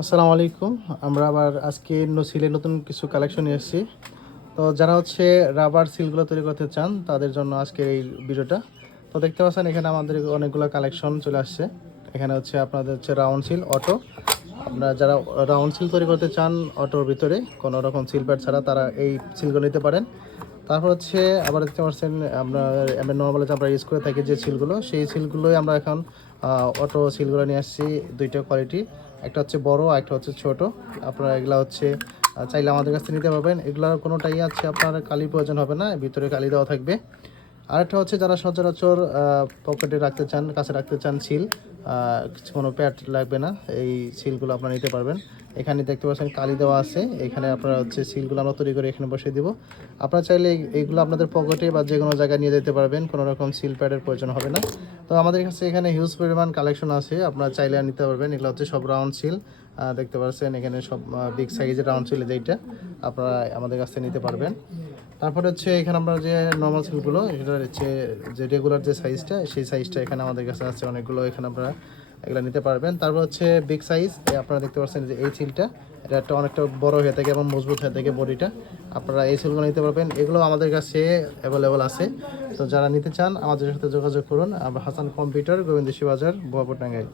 আসসালামু আলাইকুম। আমরা আবার আজকে সিলের নতুন কিছু কালেকশন নিয়ে এসেছি। তো যারা হচ্ছে রাবার সিলগুলো তৈরি করতে চান তাদের জন্য আজকের এই ভিডিওটা। তো দেখতে পাচ্ছেন এখানে আমাদের অনেকগুলো কালেকশন চলে আসছে। এখানে হচ্ছে আপনাদের হচ্ছে রাউন্ড সিল অটো। আপনারা যারা রাউন্ড সিল তৈরি করতে চান অটোর ভিতরে কোনো রকম সিল প্যাড ছাড়া তারা এই সিলগুলো নিতে পারেন। তারপর হচ্ছে আবার দেখতে পাচ্ছেন আপনার এমনি নর্মালি যে আমরা ইউজ করে থাকি যে সিলগুলো, সেই সিলগুলোই আমরা এখন অটো সিলগুলো নিয়ে আসছি দুইটা কোয়ালিটি। একটা হচ্ছে বড় আর একটা হচ্ছে ছোট। আপনারা এগুলা হচ্ছে চাইলে আমাদের কাছ থেকে নিতে পারবেন। এগুলোর কোনোটাই আছে আপনার কালির প্রয়োজন হবে না, ভিতরে কালি দেওয়া থাকবে। আরেকটা হচ্ছে যারা সচরাচর পকেটে রাখতে চান, কাছে রাখতে চান সিল, কোনো প্যাড লাগবে না, এই সিলগুলো আপনারা নিতে পারবেন। এখানে দেখতে পাচ্ছেন কালি দেওয়া আছে, এখানে আপনারা হচ্ছে সিলগুলো আমরা তৈরি করে এখানে বসিয়ে দিব। আপনারা চাইলে এইগুলো আপনাদের পকেটে বা যে কোনো জায়গায় নিয়ে যেতে পারবেন, কোনো রকম সিল প্যাডের প্রয়োজন হবে না। তো আমাদের কাছে এখানে হিউজ পরিমাণ কালেকশন আছে, আপনারা চাইলে নিতে পারবেন। এগুলো হচ্ছে সব রাউন্ড সিল, দেখতে পাচ্ছেন এখানে সব বিগ সাইজের রাউন্ড সিল, যেইটা আপনারা আমাদের কাছ থেকে নিতে পারবেন। তারপরে হচ্ছে এখানে আমরা যে নর্মাল সিলগুলো, এটা হচ্ছে যে রেগুলার যে সাইজটা, সেই সাইজটা এখানে আমাদের কাছে আছে অনেকগুলো, এখানে আপনারা এগুলো নিতে পারবেন। তারপর হচ্ছে বিগ সাইজ, আপনারা দেখতে পাচ্ছেন যে এই সিলটা, এটা একটা অনেকটা বড় হয়ে থাকে এবং মজবুত হয়ে থাকে বডিটা। আপনারা এই সিলগুলো নিতে পারবেন, এগুলো আমাদের কাছে অ্যাভেলেবল আছে। তো যারা নিতে চান আমাদের সাথে যোগাযোগ করুন। আমরা হাসান কম্পিউটার, গোবিন্দ বাজার, বোয়াপুর, টাঙ্গাইল।